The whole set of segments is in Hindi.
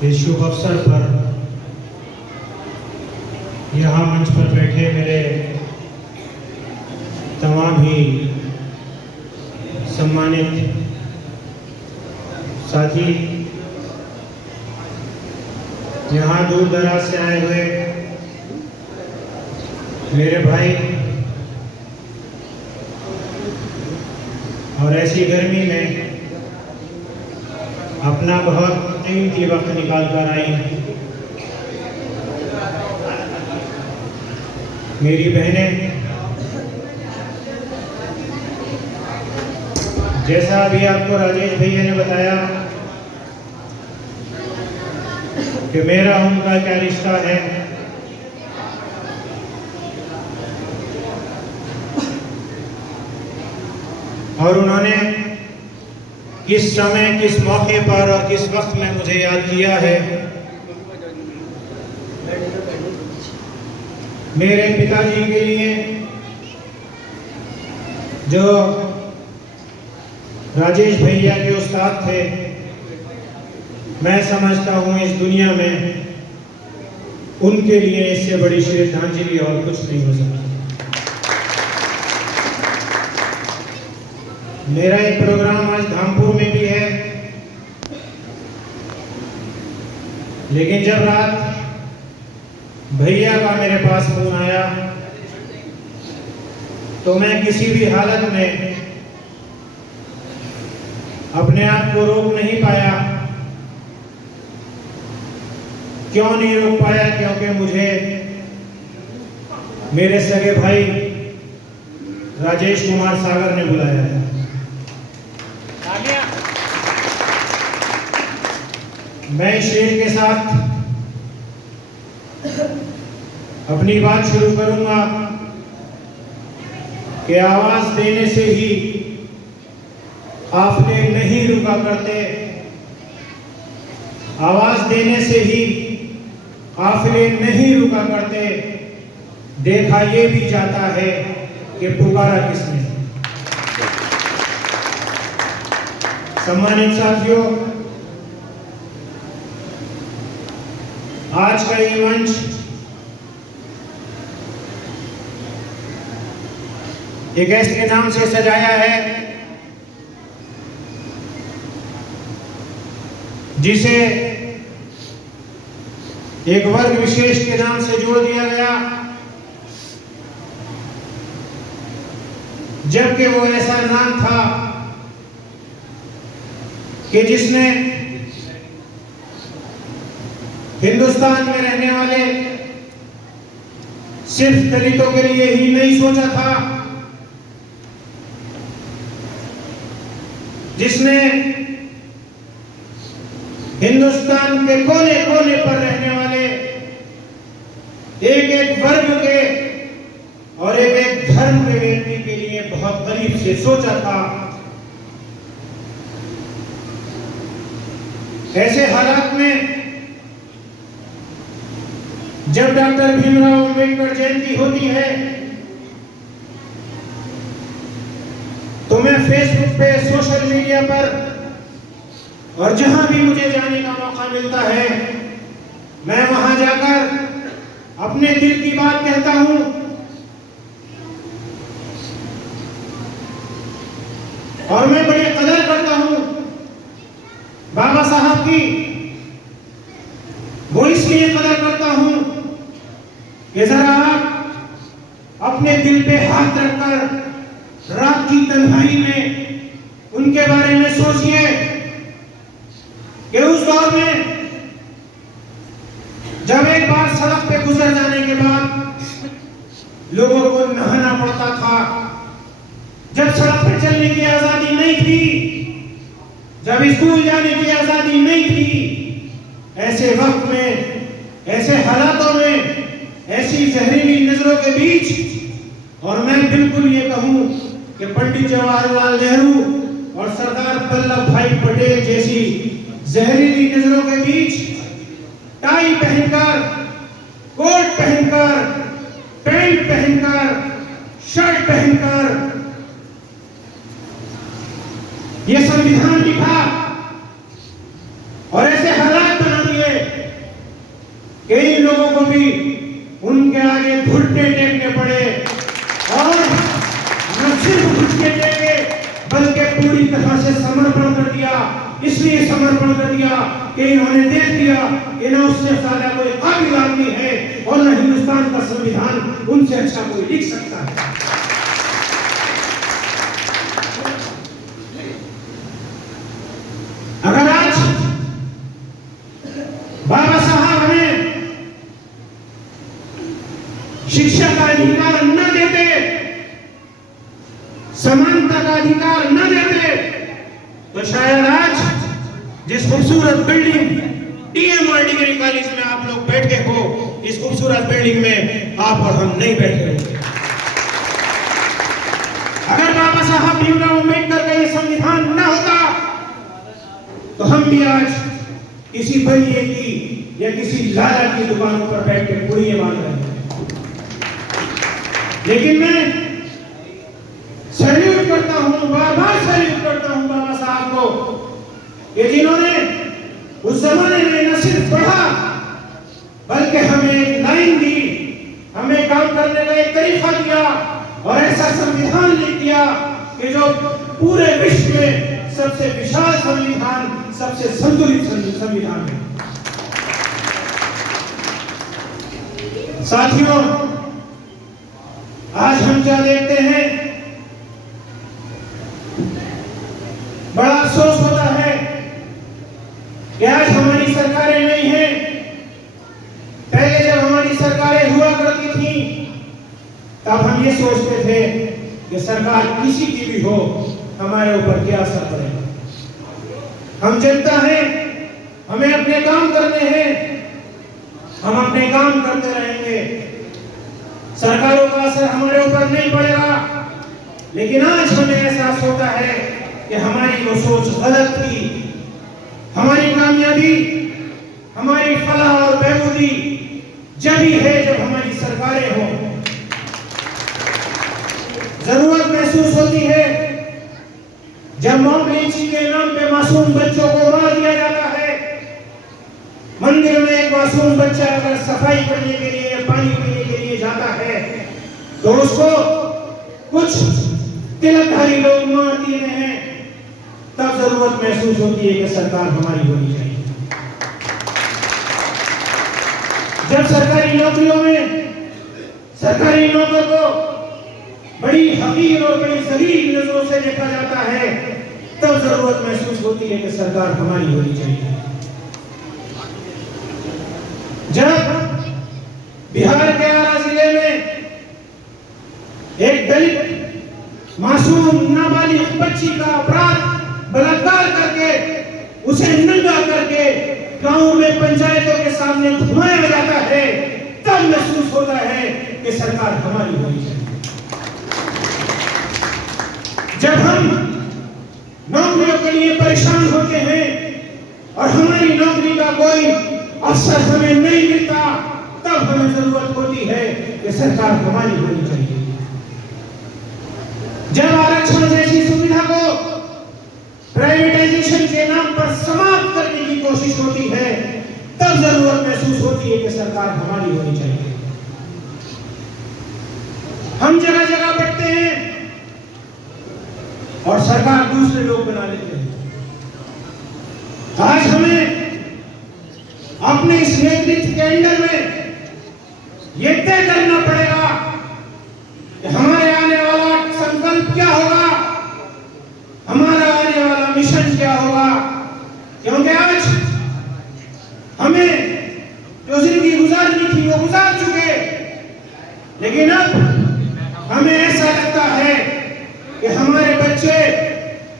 इस शुभ अवसर पर यहाँ मंच पर बैठे मेरे तमाम ही सम्मानित साथी, यहाँ दूर दराज से आए हुए मेरे भाई, और ऐसी गर्मी में अपना बहुत कीमती वक्त निकाल कर आई मेरी बहनें, जैसा अभी आपको राजेश भैया ने बताया कि मेरा उनका क्या रिश्ता है, और उन्होंने किस समय, किस मौके पर और किस वक्त में मुझे याद किया है। मेरे पिताजी के लिए जो राजेश भैया के उस्ताद थे, मैं समझता हूँ इस दुनिया में उनके लिए इससे बड़ी श्रद्धांजलि और कुछ नहीं हो सकती। मेरा एक प्रोग्राम आज धामपुर में भी है, लेकिन जब रात भैया का मेरे पास फोन आया तो मैं किसी भी हालत में अपने आप को रोक नहीं पाया। क्यों नहीं रोक पाया? क्योंकि मुझे मेरे सगे भाई राजेश कुमार सागर ने बुलाया है। मैं इस शेर के साथ अपनी बात शुरू करूंगा कि आवाज देने से ही काफिले नहीं रुका करते, आवाज देने से ही काफिले नहीं रुका करते, देखा ये भी जाता है कि पुकारा किसने। सम्मानित साथियों, आज का ये मंच एक ऐसे नाम से सजाया है जिसे एक वर्ग विशेष के नाम से जोड़ दिया गया, जबकि वो ऐसा नाम था कि जिसने हिंदुस्तान में रहने वाले सिर्फ दलितों के लिए ही नहीं सोचा था, जिसने हिंदुस्तान के कोने कोने पर रहने वाले एक एक वर्ग के और एक एक धर्म के व्यक्ति के लिए बहुत करीब से सोचा था। ऐसे हालात में जब डॉक्टर भीमराव अंबेडकर जयंती होती है तो मैं फेसबुक पे, सोशल मीडिया पर और जहां भी मुझे जाने का मौका मिलता है, मैं वहां जाकर अपने दिल की बात कहता हूं। और मैं बड़ी कदर करता हूं बाबा साहब की। वो इसलिए कदर करता हूं कि जरा आप अपने दिल पे हाथ रखकर रात की तन्हाई में उनके बारे में सोचिए कि उस दौर में जब एक बार सड़क पे गुजर जाने के बाद लोगों को नहाना पड़ता था, जब सड़क पे चलने की आजादी नहीं थी, जब स्कूल जाने की आजादी नहीं थी, ऐसे वक्त में, ऐसे हालातों में, ऐसी जहरीली नजरों के बीच, और मैं बिल्कुल ये कहूं कि पंडित जवाहरलाल नेहरू और सरदार वल्लभ भाई पटेल जैसी जहरीली नजरों के बीच टाई पहनकर, कोट पहनकर, पैंट पहनकर, शर्ट पहनकर ये संविधान लिखा और ऐसे हालात बना दिए कि इन लोगों को भी उनके आगे घुटने टेकने पड़े, और न सिर्फ घुटने टेके बल्कि पूरी तरह से समर्पण कर दिया। इसलिए समर्पण कर दिया कि इन्होंने देख दिया कि न उससे ज्यादा कोई काबिल आदमी है और न हिंदुस्तान का संविधान उनसे अच्छा कोई लिख सकता है। अगर आज बाबा साहब हमें शिक्षा का अधिकार न देते, समानता का अधिकार न देते, तो शायद आज जिस खूबसूरत बिल्डिंग टीएमआर डिग्री कॉलेज में आप लोग बैठे हो, इस खूबसूरत बिल्डिंग में आप और हम नहीं बैठे होंगे। अगर बाबा साहब भीमराव अम्बेडकर का ये संविधान न होता तो हम भी आज किसी बनिए की या किसी लाला की दुकानों पर बैठ के पुड़िये मांग रहे हैं। लेकिन मैं सैल्यूट करता हूं, बार बार सैल्यूट करता हूं बाबा साहब को, कि जिन्होंने उस जमाने में न सिर्फ पढ़ा बल्कि हमें एक लाइन दी, हमें काम करने का एक तरीका दिया और ऐसा संविधान लिख दिया कि जो पूरे विश्व में सबसे विशाल संविधान, सबसे संतुलित संविधान है। साथियों, आज हम क्या देखते हैं, बड़ा अफसोस होता है कि आज हमारी सरकारें नहीं हैं। पहले जब हमारी सरकारें हुआ करती थी तब हम ये सोचते थे कि सरकार किसी की भी हो हमारे ऊपर क्या असर पड़ेगा। हम जनता हैं, हमें अपने काम करने हैं, हम अपने काम करते रहेंगे, सरकारों का असर हमारे ऊपर नहीं पड़ेगा। लेकिन आज हमें एहसास होता है कि हमारी वो सोच गलत थी। हमारी कामयाबी, हमारी फलाह और बहबूदी जब ही है जब हमारी सरकारें हों। जरूरत महसूस होती है जब मॉब लिंचिंग के नाम पे मासूम बच्चों को मार दिया जाता है। मंदिर में एक मासूम बच्चा अगर सफाई करने के लिए या पानी पीने के लिए जाता है तो उसको कुछ तिलकधारी लोग मार दिए हैं। तब जरूरत महसूस होती है कि सरकार हमारी होनी चाहिए। जब सरकारी नौकरियों में सरकारी नौकर को बड़ी हकीर और बड़ी जलील नजरों से देखा जाता है, तब जरूरत महसूस होती है कि सरकार हमारी होनी चाहिए। जब बिहार के आरा जिले में एक दलित मासूम नाबालिग बच्ची का अपराध बलात्कार करके उसे नंगा करके गांव में पंचायतों के सामने घुमाया जाता है, तब महसूस होता है कि सरकार हमारी होनी चाहिए। जब हम नौकरियों के लिए परेशान होते हैं और हमारी नौकरी का कोई अवसर हमें नहीं मिलता, तब हमें जरूरत होती है कि सरकार हमारी होनी चाहिए। जब आरक्षण जैसी सुविधा को प्राइवेटाइजेशन के नाम पर समाप्त करने की कोशिश होती है, तब जरूरत महसूस होती है कि सरकार हमारी होनी चाहिए। हम जगह जगह बैठते हैं और सरकार दूसरे लोग बना लेते हैं। आज हमें अपने इस नेतृत्व के अंडर में यह तय करना पड़ेगा कि हमारे आने वाला संकल्प क्या होगा, हमारा आने वाला मिशन क्या होगा। क्योंकि आज हमें जो जिंदगी गुजारनी थी वो गुजार चुके, लेकिन अब हमें ऐसा लगता है कि हमारे बच्चे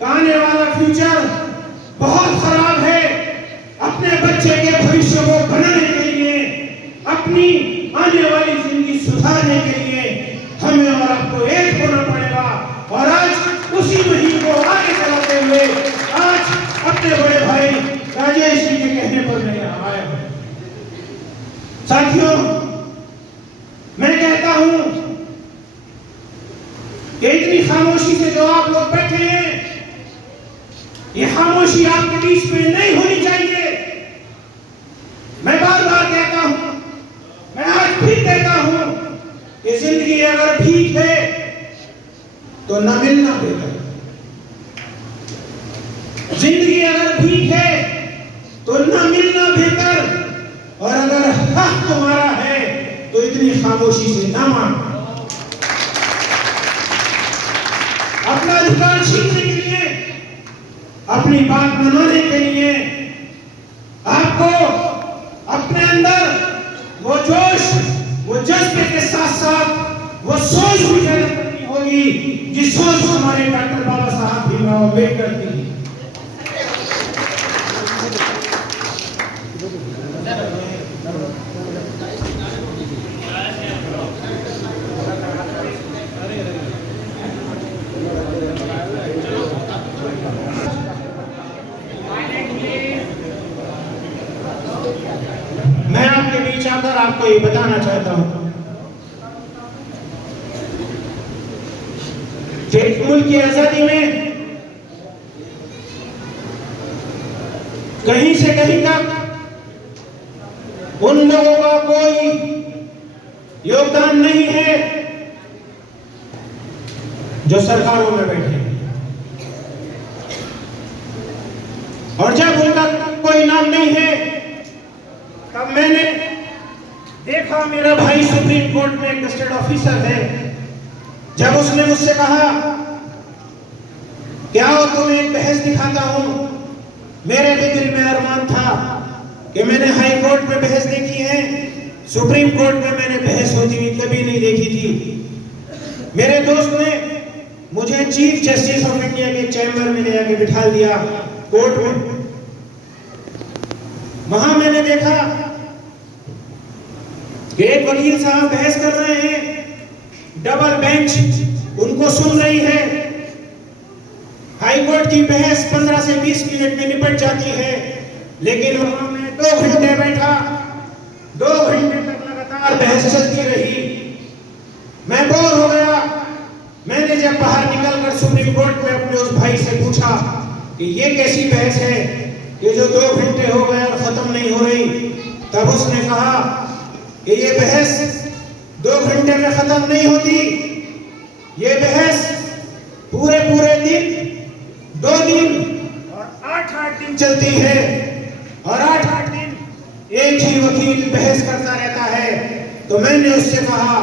का आने वाला फ्यूचर बहुत खराब है। अपने बच्चे के भविष्य को बनाने के लिए, अपनी आने वाली जिंदगी सुधारने के लिए हमें और आपको एक होना पड़ेगा। और आज उसी मुहिम को आगे चलाते हुए आज अपने बड़े भाई राजेश जी के कहने पर मैं यहाँ आया हूँ। साथियों, मैं कहता हूँ कि इतनी खामोशी से जो आप लोग बैठे हैं, ये खामोशी आपके बीच में नहीं होनी चाहिए। मैं बार बार कहता हूं अगर भीख है तो न मिलना बेहतर। जिंदगी अगर भीख है तो न मिलना बेहतर। और अगर हक तुम्हारा है तो इतनी खामोशी से ना मांगो। अपना अधिकार छीनने के लिए, अपनी बात मनाने के लिए आपको अपने अंदर वो जोश, वो जज्बे के साथ साथ वो सोच भी पैदा करनी होगी, जिस सोच हमारे डॉक्टर बाबा साहब भीमराव अम्बेडकर की। मैं आपके बीच आकर आपको ये बताना चाहता हूं कि मुल्क की आजादी में कहीं से कहीं तक उन लोगों का कोई योगदान नहीं है जो सरकारों में बैठे हैं। और जब उनका कोई नाम नहीं है तब मैंने देखा, मेरा भाई सुप्रीम कोर्ट में गजेटेड ऑफिसर है, जब उसने मुझसे कहा क्या हो तुम्हें एक बहस दिखाता हूं, मेरे भी दिल में अरमान था कि मैंने हाई कोर्ट में बहस देखी है, सुप्रीम कोर्ट में मैंने बहस होती हुई कभी नहीं देखी थी। मेरे दोस्त ने मुझे चीफ जस्टिस ऑफ इंडिया के चैम्बर में ले जाके बिठा दिया कोर्ट में। वहां मैंने देखा कि एक वकील साहब बहस कर रहे हैं, डबल बेंच उनको सुन रही है। हाई कोर्ट की बहस 15 से 20 मिनट में निपट जाती है, लेकिन वहां मैं 2 घंटे बैठा, 2 घंटे तक लगातार बहस चलती रही। मैं बोर हो गया। मैंने जब बाहर निकलकर सुप्रीम कोर्ट में अपने उस भाई से पूछा कि ये कैसी बहस है कि जो 2 घंटे हो गए और खत्म नहीं हो रही, तब उसने कहा कि ये बहस 2 घंटे में खत्म नहीं होती, ये बहस पूरे दिन, 2 दिन और 8-8 दिन चलती है। और 8-8 दिन एक ही वकील बहस करता रहता है। तो मैंने उससे कहा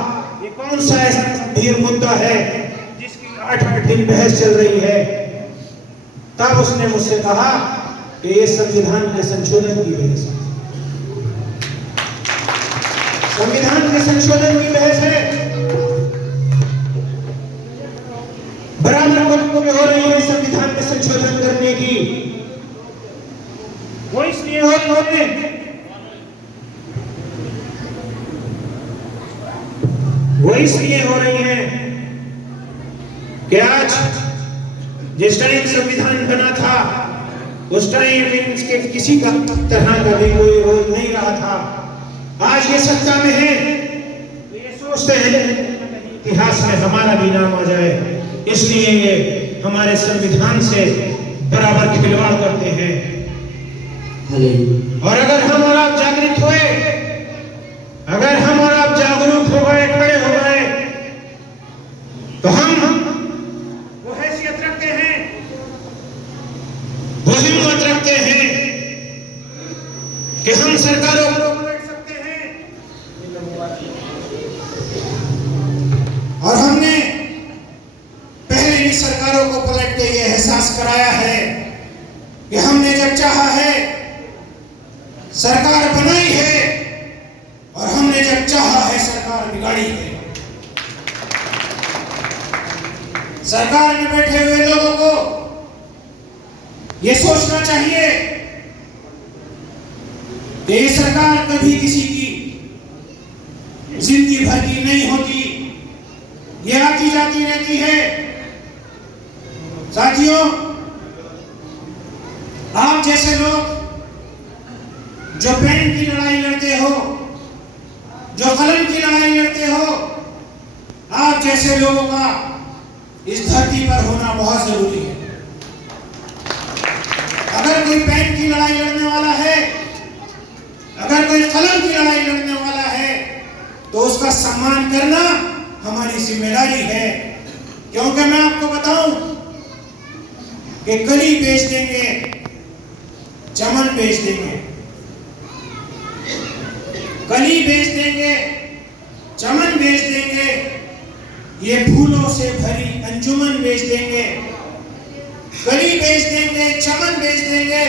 ये कौन सा ऐसा गंभीर मुद्दा है जिसकी 8-8 दिन बहस चल रही है। तब उसने मुझसे कहा कि ये संविधान के संशोधन की बहस है, संविधान के संशोधन की बहस है। बराबर वक्त में हो रही है संविधान के संशोधन करने की। वो इसलिए हो रही है, वो इसलिए हो रही है कि आज जिस टाइम संविधान बना था उस टाइम इसके किसी का तरह का भी कोई रोल नहीं रहा था। आज ये सत्ता में है तो ये सोचते हैं इतिहास में हमारा भी नाम आ जाए, इसलिए ये हमारे संविधान से बराबर खिलवाड़ करते हैं। और अगर हम और आप जागृत हुए, अगर हम और आप जागरूक हो गए, खड़े हो गए, तो हम वो हैसियत रखते हैं, वो हिम्मत रखते हैं कि हम सरकारों को पलट सकते हैं। और हमने पहले ही सरकारों को पलट के ये एहसास कराया है कि हमने जब चाहा है सरकार बनाई है, और हमने जब चाहा है सरकार बिगाड़ी है। सरकार में बैठे हुए लोगों को यह सोचना चाहिए कि ये सरकार कभी किसी की जिंदगी भर की नहीं होती, ये आती जाती रहती है। साथियों, आप जैसे लोग जो पेन की लड़ाई लड़ते हो, जो कलम की लड़ाई लड़ते हो, आप जैसे लोगों का इस धरती पर होना बहुत जरूरी है। अगर कोई पेन की लड़ाई लड़ने वाला है, अगर कोई कलम की लड़ाई लड़ने वाला है, तो उसका सम्मान करना हमारी जिम्मेदारी है। क्योंकि मैं आपको बताऊं कि कली बेच देंगे, चमन बेच देंगे, कली बेच देंगे, चमन बेच देंगे, ये फूलों से भरी अंजुमन बेच देंगे। कली बेच देंगे, चमन बेच देंगे,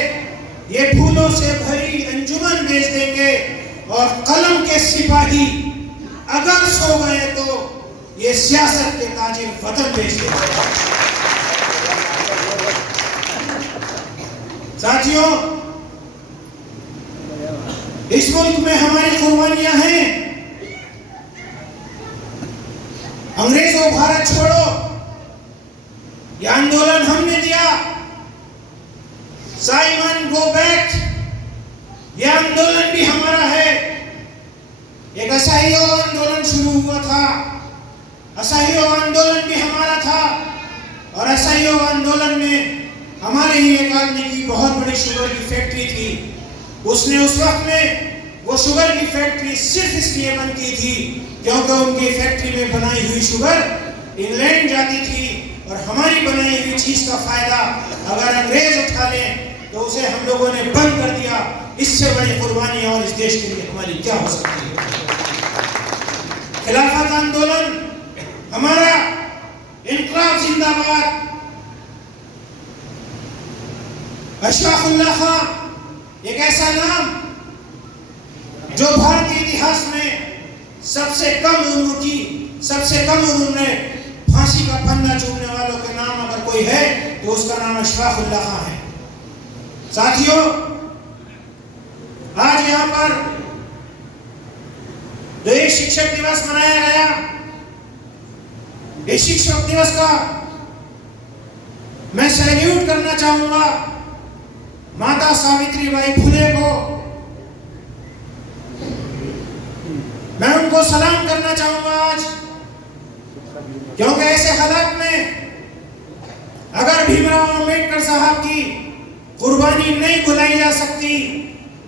ये फूलों से भरी अंजुमन बेच देंगे, और कलम के सिपाही अगर सो गए तो ये सियासत के ताजिर वतन बेच देंगे। साथियों, इस मुल्क में हमारी कुर्बानियां हैं। अंग्रेजों भारत छोड़ो, ये आंदोलन हमने दिया। साइमन गो बैक, ये आंदोलन भी हमारा है। एक असहयोग आंदोलन शुरू हुआ था, असहयोग आंदोलन भी हमारा था। और असहयोग आंदोलन में हमारे ही एक आदमी की बहुत बड़ी शुगर की फैक्ट्री थी। उसने उस वक्त में वो शुगर की फैक्ट्री सिर्फ इसलिए बंद की थी क्योंकि उनकी फैक्ट्री में बनाई हुई शुगर इंग्लैंड जाती थी, और हमारी बनाई हुई चीज का फायदा अगर अंग्रेज उठा लें तो उसे हम लोगों ने बंद कर दिया। इससे बड़ी कुर्बानी और इस देश के लिए हमारी क्या हो सकती है। खिलाफत आंदोलन हमारा, इनकलाब जिंदाबाद। अशफाकुल्लाह खां एक ऐसा नाम जो भारतीय इतिहास में सबसे कम उम्र में फांसी का फंदा चूमने वालों के नाम अगर कोई है तो उसका नाम अशफाकुल्लाह खां है। साथियों, आज यहां पर जो एक शिक्षक दिवस मनाया गया, इस शिक्षक दिवस का मैं सैल्यूट करना चाहूंगा माता सावित्रीबाई फुले को। मैं उनको सलाम करना चाहूंगा आज, क्योंकि ऐसे हालात में अगर भीमराव अंबेडकर साहब की कुर्बानी नहीं भुलाई जा सकती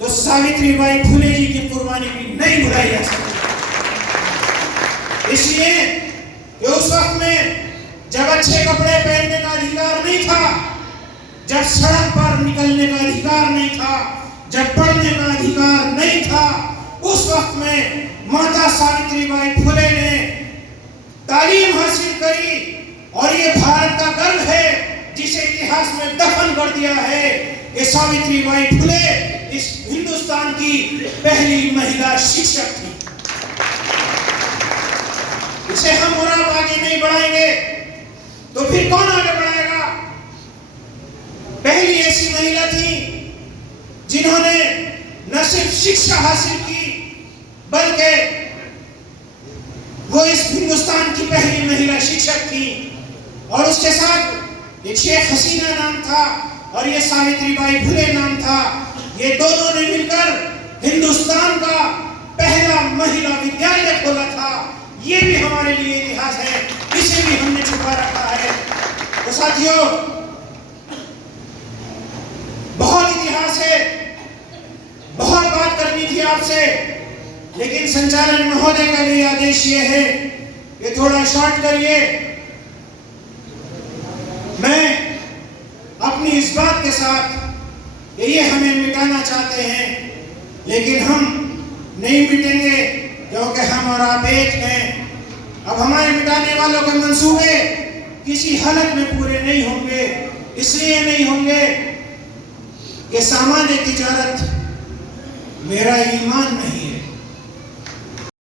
तो सावित्रीबाई फुले जी की कुर्बानी भी नहीं भुलाई जा सकती। इसलिए कि उस वक्त में जब अच्छे कपड़े पहनने का अधिकार नहीं था, जब सड़क पर निकलने का अधिकार नहीं था, जब पढ़ने का अधिकार नहीं था, उस वक्त में माता सावित्रीबाई फुले ने तालीम हासिल करी। और ये भारत का गर्व है जिसे इतिहास में दफन कर दिया है कि सावित्रीबाई फुले इस हिंदुस्तान की पहली महिला शिक्षक थी। इसे हम और आप आगे नहीं बढ़ाएंगे तो फिर कौन आगे बढ़ाएगा। पहली ऐसी महिला थी जिन्होंने न सिर्फ शिक्षा हासिल की बल्कि वो इस हिंदुस्तान की पहली महिला शिक्षक थी। और उसके साथ एक शेख हसीना नाम था और ये सावित्रीबाई फुले नाम था। ये दोनों ने मिलकर हिंदुस्तान का पहला महिला विद्यालय खोला था। ये भी हमारे लिए इतिहास है, इसे भी हमने छुपा रखा है। तो साथियों, बहुत इतिहास है, बहुत बात करनी थी आपसे, लेकिन संचालन महोदय का भी आदेश ये है कि थोड़ा शॉर्ट करिए। मैं अपनी इस बात के साथ कि ये हमें मिटाना चाहते हैं, लेकिन हम नहीं मिटेंगे क्योंकि हम और आप एक हैं। अब हमारे मिटाने वालों के मंसूबे किसी हालत में पूरे नहीं होंगे। इसलिए नहीं होंगे कि सामान्य तिजारत मेरा ईमान नहीं है।